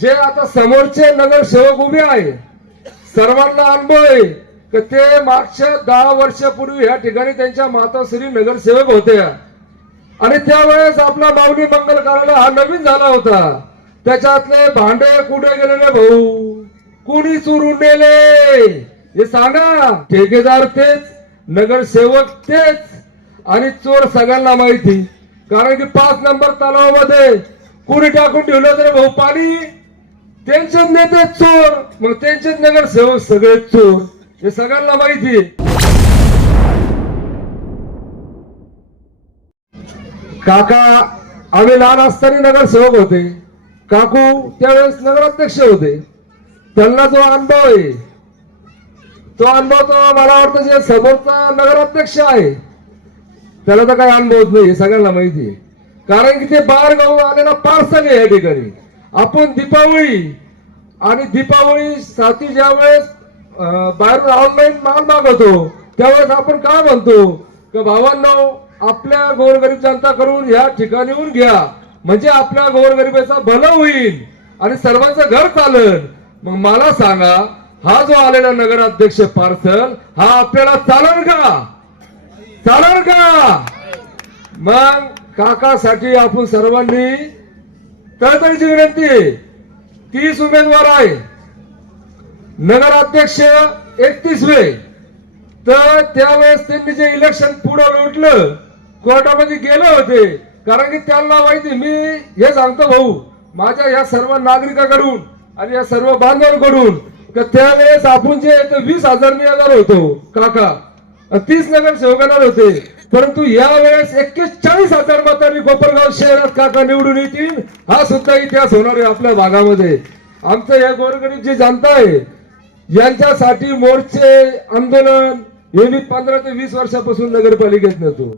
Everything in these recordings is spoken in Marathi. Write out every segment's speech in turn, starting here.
जे आता समोरचे नगरसेवक उभे आहे सर्वांना अनुभव आहे की ते मागच्या 10 वर्षापूर्वी या ठिकाणी त्यांच्या मातोश्री नगरसेवक होत्या आणि त्यावेळेस आपला माऊली मंगल कार्यालय हा नवीन झाला होता। त्याच्यातले भांडे कुठे गेलेले भाऊ, कुणी चोरून नेले हे सांगा। ठेकेदार तेच, नगरसेवक तेच आणि चोर सगळ्यांना माहिती। कारण की 5 नंबर तलावामध्ये कुणी टाकून ठेवलं तर भाऊ पाणी, त्यांचेच नेते चोर, मग त्यांचेच नगरसेवक सगळे चोर हे सगळ्यांना माहिती। काका आम्ही लहान असताना नगरसेवक होते, काकू त्यावेळेस नगराध्यक्ष होते, त्यांना जो अनुभव आहे तो अनुभव तो मला वाटतं जे समोरचा नगराध्यक्ष आहे त्याला तर काही अनुभव नाही, सगळ्यांना माहिती आहे। कारण की ते बाहेर गाव आलेला पार्सल आहे या ठिकाणी। आपण दीपावळी साठी ज्या वेळेस बाहेरून ऑनलाईन माल मागवतो त्यावेळेस आपण काय म्हणतो की भावांनो आपल्या गोरगरीब जनता करून या ठिकाणी येऊन घ्या, म्हणजे आपल्या गोरगरिबाचं भलं होईल आणि सर्वांचं घर चालेल। मग मला सांगा हा जो आलेला नगराध्यक्ष पार्सल हा आपल्याला चालेल का? चालेल का? मग काकासाठी आपण सर्वांनी तळतळीची विनंती आहे। 30 उमेदवार आहे, नगराध्यक्ष 31वे, तर त्यावेळेस त्यांनी जे इलेक्शन पुढे उठलं कोर्टामध्ये गेले होते। कारण की त्यांना माहिती, मी हे सांगतो भाऊ माझ्या या सर्व नागरिकांकडून आणि या सर्व बांधवांकडून की त्यावेळेस आपण जे 20,000 येणार होतो काका, 30 नगरसेवक येणार होते, परंतु यावेळेस 41,000 मतांनी कोपरगाव शहरात काका निवडून येतील, हा सुद्धा इतिहास होणार आहे आपल्या भागामध्ये। आमचं या गोरगरीब जी जनता आहे यांच्यासाठी मोर्चे आंदोलन हे मी 15 ते 20 वर्षापासून नगरपालिकेत नेतो।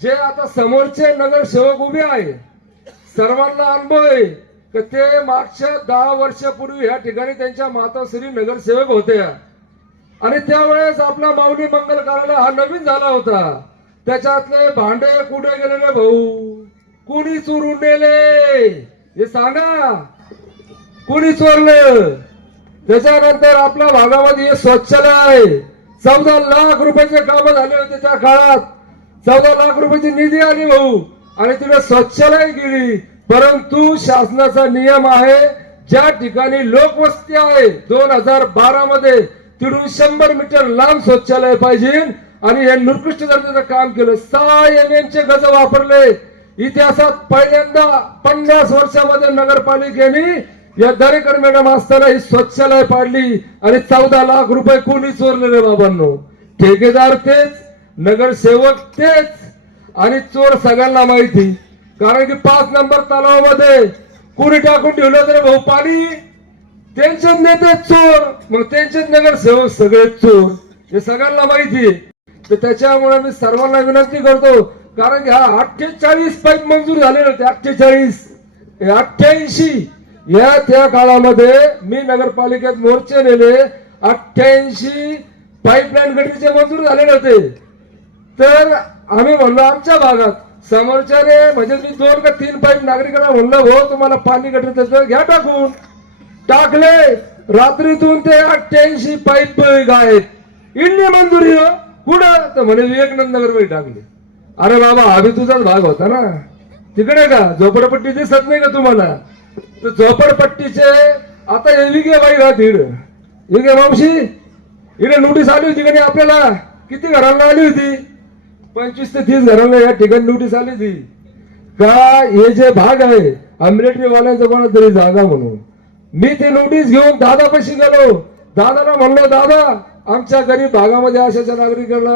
जे आता समोरचे नगरसेवक उभे आहे सर्वांना अनुभव आहे की ते मागच्या 10 वर्षापूर्वी या ठिकाणी त्यांच्या मातोश्री नगरसेवक होत्या आणि त्यावेळेस आपला माऊली मंगल कार्यालय हा नवीन झाला होता। त्याच्यातले भांडे कुठे गेलेले भाऊ, कुणी चोरून नेले हे सांगा, कुणी चोरलं? त्याच्यानंतर आपल्या भागामध्ये शौचालय आहे, 14 लाख रुपयाचे काम झाले होते त्या काळात, 14 लाख रुपयाची निधी आली भाऊ आणि तिथे शौचालय गेली। परंतु शासनाचा नियम आहे ज्या ठिकाणी लोकवस्ती आहे 2012 मध्ये तिथून 100 मीटर लांब शौचालय पाहिजे आणि हे निकृष्ट दर्जाचं काम केलं। 6 MM चे गज वापरले। इतिहासात पहिल्यांदा 50 वर्षामध्ये नगरपालिकेने या दरेकर मॅडम असताना ही शौचालय पाडली आणि 14 लाख रुपये कोणी चोरलेले बाबांनो? ठेकेदार तेच, नगरसेवक तेच आणि चोर सगळ्यांना माहिती। कारण की 5 नंबर तलावामध्ये कुणी टाकून ठेवलं तर भाऊ पाणी, त्यांचेच नेते चोर, मग त्यांचेच नगरसेवक सगळे चोर हे सगळ्यांना माहिती। तर त्याच्यामुळे मी सर्वांना विनंती करतो, कारण की हा 48 पाईप मंजूर झाले होते, 48 88 या त्या काळामध्ये मी नगरपालिकेत मोर्चे नेले, 88 पाईपलाईन गटरीचे मंजूर झालेले होते। तर आम्ही म्हणलो आमच्या भागात समोरच्याने म्हणजे मी 2 का 3 पाईप नागरिकांना म्हणलं हो तुम्हाला पाणी गटरीचं घ्या टाकून, टाकले। रात्रीतून ते 88 पाईप गायब, इतकी मंजुरी हो कुठं? तर म्हणे विवेकानंद नगर मध्ये टाकले। अरे बाबा हा बी तुझाच भाग होता ना, तिकडे का झोपडपट्टी दिसत नाही का तुम्हाला? तर झोपडपट्टीचे आता विगे बाई राहत विगे मावशी इकडे नोटीस आली होती का नाही आपल्याला? किती घरांना आली होती? 25 ते 30 घरांना या ठिकाणी नोटीस आली होती का हे जे भाग आहे मिलिटरी वाल्यांचा कोणा तरी जागा म्हणून। मी ते नोटीस घेऊन दादापाशी गेलो, दादाला म्हणलो दादा आमच्या गरीब भागामध्ये अशाच्या नागरिकांना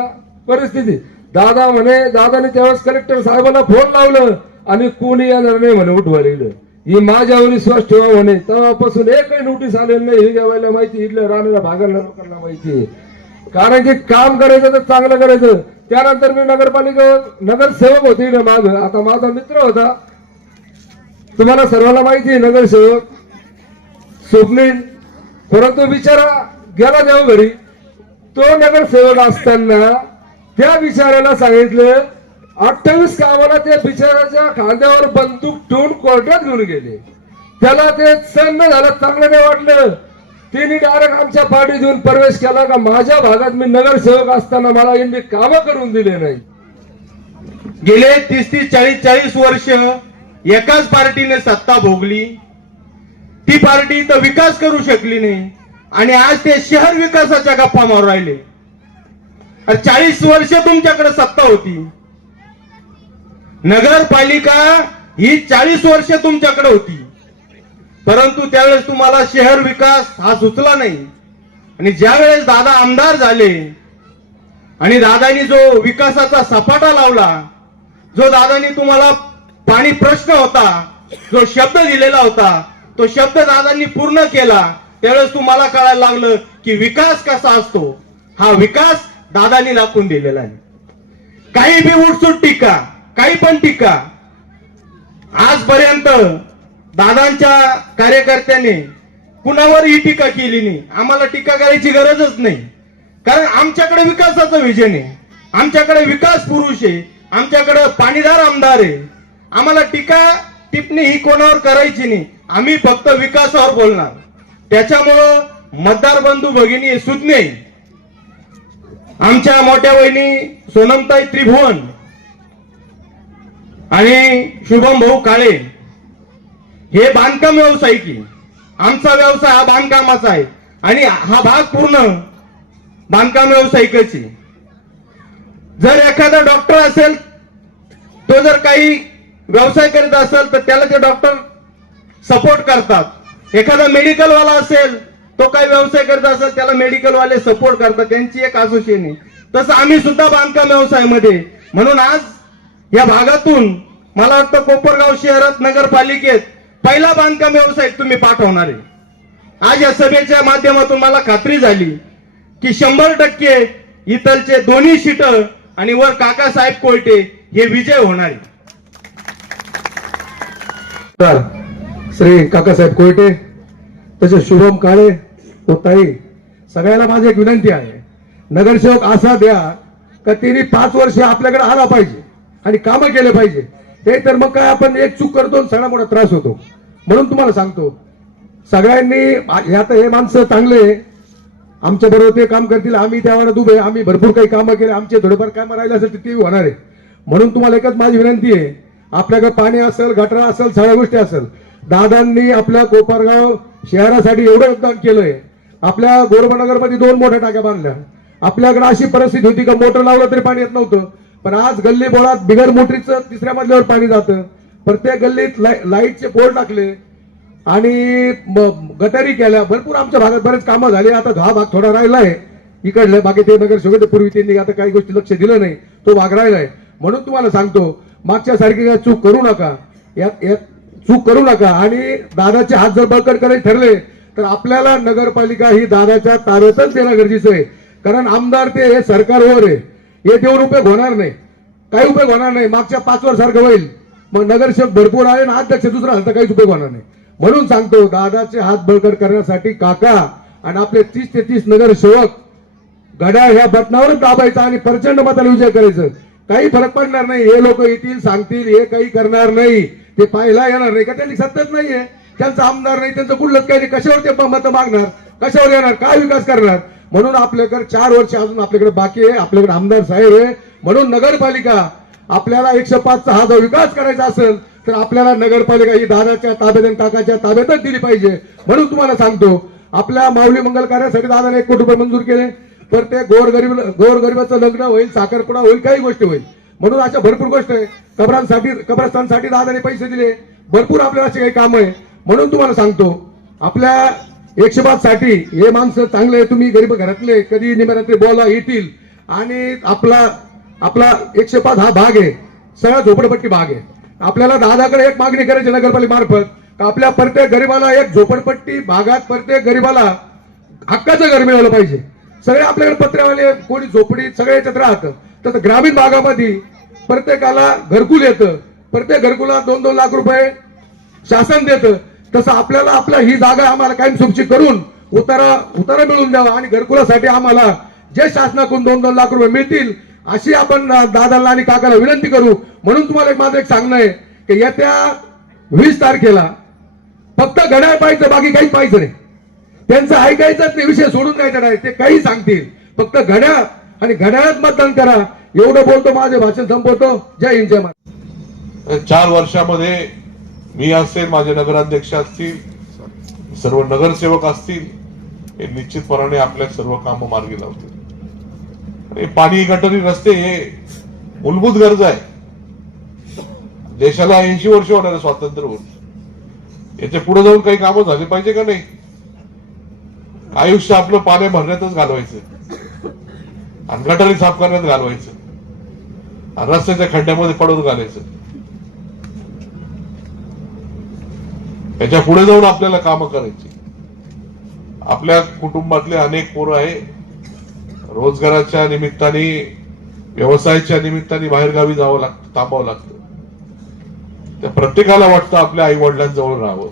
परिस्थिती। दादा म्हणे, दादाने त्यावेळेस कलेक्टर साहेबांना फोन लावलं आणि कोणी येणार नाही म्हणे उठवायला, ही माझ्यावर विश्वास ठेवा म्हणे। तेव्हापासून एकही नोटीस आलेली नाही, हे घ्यायला माहिती, इथल्या राहणाऱ्या भागाला लोकांना माहिती। कारण की काम करायचं तर चांगलं करायचं। त्यानंतर मी नगरपालिकेवर नगरसेवक होते ना माग, आता माझा मित्र होता तुम्हाला सर्वांना माहिती आहे नगरसेवक स्वप्नील, परंतु बिचारा गेला देव घरी। तो नगरसेवक असताना त्या बिचाऱ्याला सांगितलं 28 कामाला त्या बिचाराच्या खांद्यावर बंदूक ठेवून कोर्टात घेऊन गेले। त्याला ते सहन नाही झालं, चांगलं नाही वाटलं, तिने डायरेक्ट आमच्या पार्टीत येऊन प्रवेश केला का माझ्या भागात मी नगरसेवक असताना मला यांनी कामं करून दिले नाही. गेले 30-40 वर्ष एकाच पार्टीने सत्ता भोगली, ती पार्टी तर विकास करू शकली नाही आणि आज ते शहर विकासाच्या गप्पा मारू राहिले. 40 वर्ष तुमच्याकडे सत्ता होती, नगरपालिका ही 40 वर्ष तुमच्याकडे होती, परंतु त्यावेळेस तुम्हाला शहर विकास हा सुचला नाही. आणि ज्या वेळेस दादा आमदार झाले आणि दादानी जो विकासाचा सपाटा लावला, जो दादानी तुम्हाला पाणी प्रश्न होता, जो शब्द दिलेला होता, तो शब्द दादांनी पूर्ण केला, त्यावेळेस तुम्हाला कळायला लागलं की विकास कसा असतो. हा विकास दादांनी दाखवून दिलेला आहे. काही बी उठसूट टीका, काही पण टीका, आजपर्यंत दादांच्या कार्यकर्त्यांनी कुणावरही टीका केली नाही. आम्हाला टीका करायची गरजच नाही, कारण आमच्याकडे विकासाचं विजन आहे, आमच्याकडे विकास पुरुष आहे, आमच्याकडे पाणीदार आमदार आहे. आम्हाला टीका टिप्पणी ही कोणावर करायची नाही, आम्ही फक्त विकासावर बोलणार. त्याच्यामुळं मतदार बंधू भगिनी सुज्ञे, आमच्या मोठ्या वहिनी सोनमताई त्रिभुवन आणि शुभम भाऊ काळे हे बांधकाम व्यावसायिकी, आमचा व्यवसाय हा बांधकामाचा आहे आणि हा भाग पूर्ण बांधकाम व्यावसायिकाची. जर एखादा डॉक्टर असेल, तो जर काही व्यवसाय करीत असेल तर त्याला ते डॉक्टर सपोर्ट करतात. एखादा मेडिकल वाला असेल, तो काही व्यवसाय करत असेल, त्याला मेडिकल वाले सपोर्ट करतात, त्यांची एक असोसिएशन आहे. तसं आम्ही सुद्धा बांधकाम व्यवसायामध्ये. म्हणून आज या भागातून मला वाटतं कोपरगाव शहरात नगरपालिकेत पहिला बांधकाम व्यवसाय तुम्ही पाठवणार आहे. आज या सभेच्या माध्यमातून मला खात्री झाली की 100% इथलचे दोन्ही सीट आणि वर काकासाहेब कोयटे हे विजय होणार आहे. श्री काकासाहेब कोयटे, तसे शुभम काळे व ताई, सगळ्याला माझी एक विनंती आहे, नगरसेवक असा द्या का तिने 5 वर्ष आपल्याकडे आला पाहिजे आणि कामं केले पाहिजे. ते तर मग काय आपण एक चूक करतो आणि सगळा मोठा त्रास होतो. म्हणून तुम्हाला सांगतो, सगळ्यांनी आता हे माणसं चांगले आमच्या बरोबर ते काम करतील, आम्ही त्यावर उभे, आम्ही भरपूर काही कामं केले, आमचे थोडेफार कामं राहिले असेल तर ते होणार आहे. म्हणून तुम्हाला एकच माझी विनंती आहे, आपल्याकडे पाणी असेल, गटर असेल, सगळ्या गोष्टी असेल, दादांनी आपल्या कोपरगाव शहरासाठी एवढं योगदान केलंय. आपल्या गोरबनगरमध्ये 2 मोठ्या टाक्या बांधल्या. आपल्याकडे अशी परिस्थिती होती का मोटर लावलं तरी पाणी येत नव्हतं, पण आज गल्ली बोळात बिगर मोटरीचं 3ऱ्या मजल्यावर पाणी जातं. प्रत्येक गल्लीत लाईटचे पोल टाकले आणि गटारी केल्या. भरपूर आमच्या भागात बरेच कामं झाले. आता हा भाग थोडा राहिलाय इकडलं, बाकी ते नगरसेवक पूर्वी त्यांनी आता काही गोष्टी लक्ष दिलं नाही, तो भाग राहिलाय. म्हणून तुम्हाला सांगतो, मागच्या सारखी चूक करू नका, चूक करू नका. आणि दादाचे हात जर बळकट करायचे ठरले तर आपल्याला नगरपालिका ही दादाच्या ताब्यातच देणं गरजेचं आहे. कारण आमदार ते हे सरकारवर आहे, हे देऊन उपयोग होणार नाही, काही उपयोग होणार नाही. मागच्या 5 वर्षासारखं होईल, मग नगरसेवक भरपूर आहे आणि अध्यक्ष दुसरा झाला तर काहीच उपयोग होणार नाही. म्हणून सांगतो, दादाचे हात बळकट करण्यासाठी काका आणि आपले 30 ते 30 नगरसेवक घड्याळ ह्या बटनावरच दाबायचा आणि प्रचंड मताने विजय करायचं. काही फरक पडणार नाही. हे लोक येतील, सांगतील, हे काही करणार नाही, ते पाहायला येणार नाही का, त्यांनी सत्ताच नाहीये, त्यांचा आमदार नाही, त्यांचं कुठलंच काही नाही. कशावर ते मतं मागणार, कशावर येणार, काय विकास करणार. म्हणून आपल्याकडे 4 वर्ष अजून आपल्याकडे बाकी आहे, आपल्याकडे आमदार साहेब आहे. म्हणून नगरपालिका आपल्याला 105चा हा जो विकास करायचा असेल तर आपल्याला नगरपालिका ही दादाच्या ताब्यात आणि काकाच्या ताब्यातच दिली पाहिजे. म्हणून तुम्हाला सांगतो, आपल्या माऊली मंगल कार्यासाठी दादाने 1 कोटी रुपये मंजूर केले. प्रत्येक गोरगरिबाचं लग्न होईल, साखरपुडा होईल, काही गोष्टी होईल. म्हणून अशा भरपूर गोष्ट आहे. कब्रस्तानसाठी दादाने पैसे दिले. भरपूर आपल्याला असे काही काम आहे. म्हणून तुम्हाला सांगतो, आपल्या 105 साठी हे माणसं चांगले, तुम्ही गरीब घरातले कधी निमरात्री बोला येतील. आणि आपला 105 हा भाग आहे, सगळा झोपडपट्टी भाग आहे. आपल्याला दादाकडे एक मागणी करायची नगरपालिका मार्फत, का आपल्या प्रत्येक गरीबाला एक झोपडपट्टी भागात प्रत्येक गरीबाला हक्काचं घर मिळवलं पाहिजे. सगळे आपल्याकडे पत्र्यावाले, कोणी झोपडी, सगळे याच्यात राहतं. तसं ग्रामीण भागामध्ये प्रत्येकाला घरकुल येतं, प्रत्येक घरकुला 2-2 लाख रुपये शासन देतं. तसं आपल्याला आपल्या ही जागा आम्हाला कायमस्वरूपी करून उतारा मिळून द्यावा आणि घरकुलासाठी आम्हाला जे शासनाकडून 2-2 लाख रुपये मिळतील अशी आपण दादाला आणि काकाला विनंती करू. म्हणून तुम्हाला माझं एक सांगणं आहे की येत्या 20 तारखेला फक्त घड्याळ पाहिजे, बाकी काहीच पाहिजे नाही. त्यांचं ऐकायचं ते विषय सोडून द्यायचा नाही. ते काही सांगतील, फक्त घड्याळ आणि घड्याळात मतदान करा. एवढं बोलतो, माझे भाषण संपवतो. जय हिंद, जय महाराष्ट्र. 4 वर्षामध्ये मी असेल, माझे नगराध्यक्ष असतील, सर्व नगरसेवक असतील, हे निश्चितपणाने आपल्या सर्व कामं मार्गी लावतील. आणि पाणी, गटारी, रस्ते हे मूलभूत गरजा आहे. देशाला 80 वर्ष होणार आहे स्वातंत्र्य होऊन. याच्या पुढे जाऊन काही कामं झाली पाहिजे का नाही? आयुष्य आपलं पाणी भरण्यातच घालवायचं आणि गटारी साफ करण्यात घालवायचं आणि रस्त्याच्या खड्ड्यामध्ये पडत घालायचं. याच्या पुढे जाऊन आपल्याला कामं करायची. आपल्या कुटुंबातले अनेक पोरं आहे, रोजगाराच्या निमित्ताने, व्यवसायाच्या निमित्ताने बाहेरगावी जावं लागतं, थांबावं लागतं. त्या प्रत्येकाला वाटतं आपल्या आई वडिलांजवळ राहावं.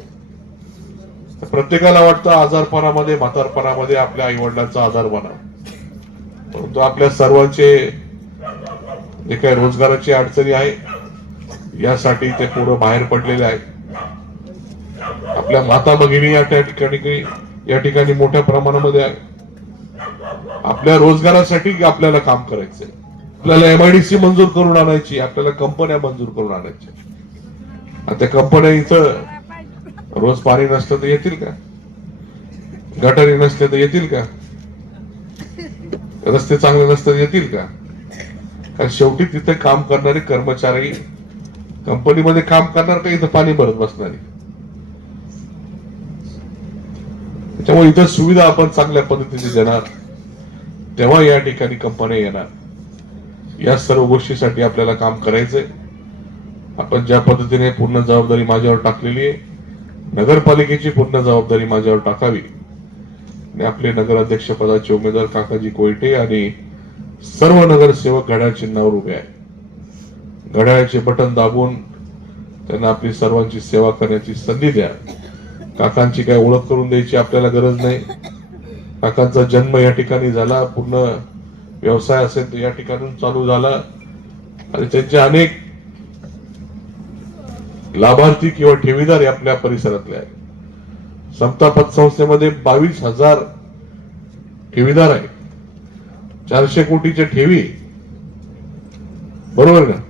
त्या प्रत्येकाला वाटतं आजारपणामध्ये, म्हातारपणामध्ये आपल्या आई वडिलांचा आधार बनावं. परंतु आपल्या सर्वांचे जे काही रोजगाराची अडचणी आहे, यासाठी ते पोरं बाहेर पडलेले आहेत. आपल्या माता भगिनी या ठिकाणी मोठ्या प्रमाणामध्ये आहे. आपल्या रोजगारासाठी आपल्याला काम करायचंय. आपल्याला MIDC मंजूर करून आणायची, आपल्याला कंपन्या मंजूर करून आणायच्या. आणि त्या कंपन्या इथं रोज पाणी नसलं तर येतील का? गटारी नसले तर येतील का? रस्ते चांगले नसले तर येतील का? कारण शेवटी तिथे काम करणारे कर्मचारी, कंपनीमध्ये काम करणार का इथं पाणी भरत बसणारे? त्यामुळे इथं सुविधा आपण चांगल्या पद्धतीने देणार, तेव्हा या ठिकाणी कंपन्या येणार. या सर्व गोष्टीसाठी आपल्याला काम करायचंय. आपण ज्या पद्धतीने पूर्ण जबाबदारी माझ्यावर टाकलेली आहे, नगरपालिकेची पूर्ण जबाबदारी माझ्यावर टाकावी. आणि आपले नगराध्यक्ष पदाचे उमेदवार काकाजी कोयटे आणि सर्व नगरसेवक घड्याळ चिन्हावर उभे आहेत. घड्याळाचे बटन दाबून त्यांना आपली सर्वांची सेवा करण्याची संधी द्या. काकांची काय ओळख करून द्यायची आपल्याला गरज नाही. काकांचा जन्म या ठिकाणी झाला, पूर्ण व्यवसाय असेल तर या ठिकाणून चालू झाला आणि त्यांचे अनेक लाभार्थी किंवा ठेवीदार आपल्या परिसरातले आहेत. समता पतसंस्थेमध्ये 22,000 ठेवीदार आहेत. 400 कोटीच्या ठेवी, बरोबर ना?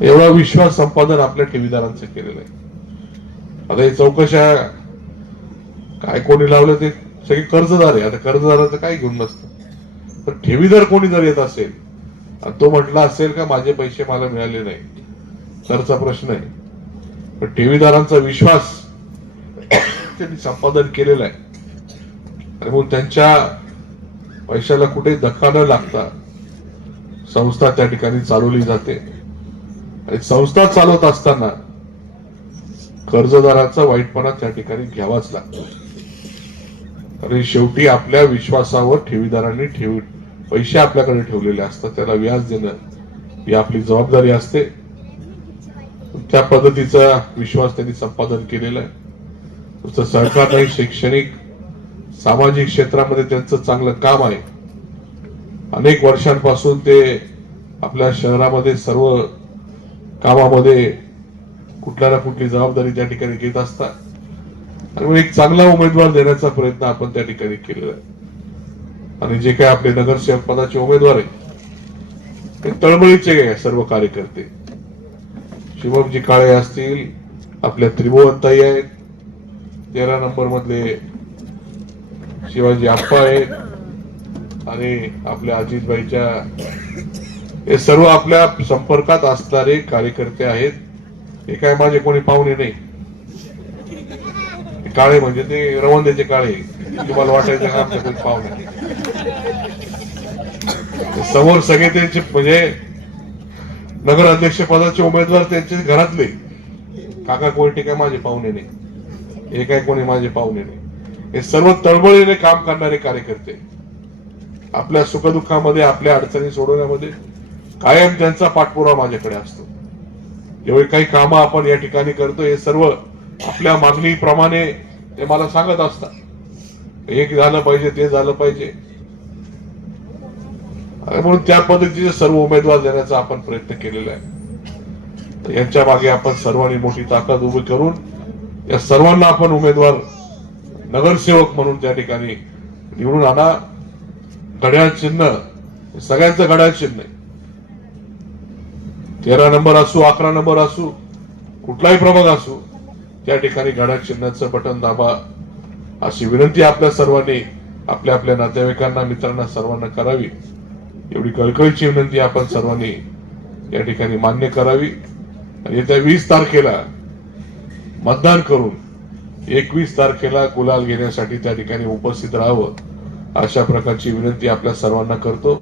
एवढा विश्वास संपादन आपल्या ठेवीदारांचं केलेलं आहे. आता हे चौकशा काय कोणी लावलं ते सगळे कर्जदार आहे. आता कर्जदाराचं काय घेऊन नसतं, तर ठेवीदार कोणी जर येत असेल आणि तो म्हटला असेल का माझे पैसे मला मिळाले नाही, तरचा प्रश्न आहे. पण ठेवीदारांचा विश्वास त्यांनी संपादन केलेला आहे. आणि मग त्यांच्या पैशाला कुठे धक्का न लागता संस्था त्या ठिकाणी चालवली जाते. आणि संस्था चालवत असताना कर्जदाराचा वाईटपणा त्या ठिकाणी घ्यावाच लागतो. आणि शेवटी आपल्या विश्वासावर ठेवीदारांनी पैसे आपल्याकडे ठेवलेले असतात, त्याला व्याज देणं ही आपली जबाबदारी असते. त्या पद्धतीचा विश्वास त्यांनी संपादन केलेला आहे. नुसतं सरकार नाही, शैक्षणिक, सामाजिक क्षेत्रामध्ये त्यांचं चांगलं काम आहे. अनेक वर्षांपासून ते आपल्या शहरामध्ये सर्व कामामध्ये कुठल्या ना कुठली जबाबदारी त्या ठिकाणी घेत असतात. आणि एक चांगला उमेदवार देण्याचा प्रयत्न आपण त्या ठिकाणी केलेला आहे. आणि जे काही आपले नगरसेवक पदाचे उमेदवार आहेत ते तळमळीचे आहे सर्व कार्यकर्ते. शिवमजी काळे असतील, आपल्या त्रिभुवनताई आहेत, 13 नंबर मधले शिवाजी आप्पा आहेत आणि आपल्या अजितबाईच्या, हे सर्व आपल्या संपर्कात असणारे कार्यकर्ते आहेत. हे काय माझे कोणी पाहुणे नाही. काळे म्हणजे ते रवंद्याचे काळे, तुम्हाला वाटायचं का आमच्या कोणी पाहुणे. समोर सगळे त्यांचे म्हणजे नगराध्यक्ष पदाचे उमेदवार त्यांचे घरातले. काका कोयटे काय माझे पाहुणे नाही, हे काय कोणी माझे पाहुणे नाही. हे सर्व तळमळीने काम करणारे कार्यकर्ते. आपल्या सुखदुःखामध्ये, आपल्या अडचणी सोडवण्यामध्ये कायम त्यांचा पाठपुरावा माझ्याकडे असतो. एवढी काही कामं आपण या ठिकाणी करतो, हे सर्व आपल्या मागणीप्रमाणे ते मला सांगत असतात. हे झालं पाहिजे, ते झालं पाहिजे. म्हणून त्या पद्धतीचे सर्व उमेदवार देण्याचा आपण प्रयत्न केलेला आहे. तर यांच्या मागे आपण सर्वांनी मोठी ताकद उभी करून या सर्वांना आपण उमेदवार नगरसेवक म्हणून त्या ठिकाणी निवडून आणा. घड्याळ चिन्ह सगळ्यांचं घड्याळ चिन्ह आहे. 13 नंबर असू, 11 नंबर असू, कुठलाही प्रभाग असू, त्या ठिकाणी घड्याळ चिन्हाचं बटन दाबा अशी विनंती आपल्या सर्वांनी आपल्या आपल्या नातेवाईकांना, मित्रांना सर्वांना करावी. एवढी कळकळीची विनंती आपण सर्वांनी या ठिकाणी मान्य करावी. आणि येत्या 20 तारखेला मतदान करून 21 तारखेला गुलाल घेण्यासाठी त्या ठिकाणी उपस्थित राहावं अशा प्रकारची विनंती आपल्या सर्वांना करतो.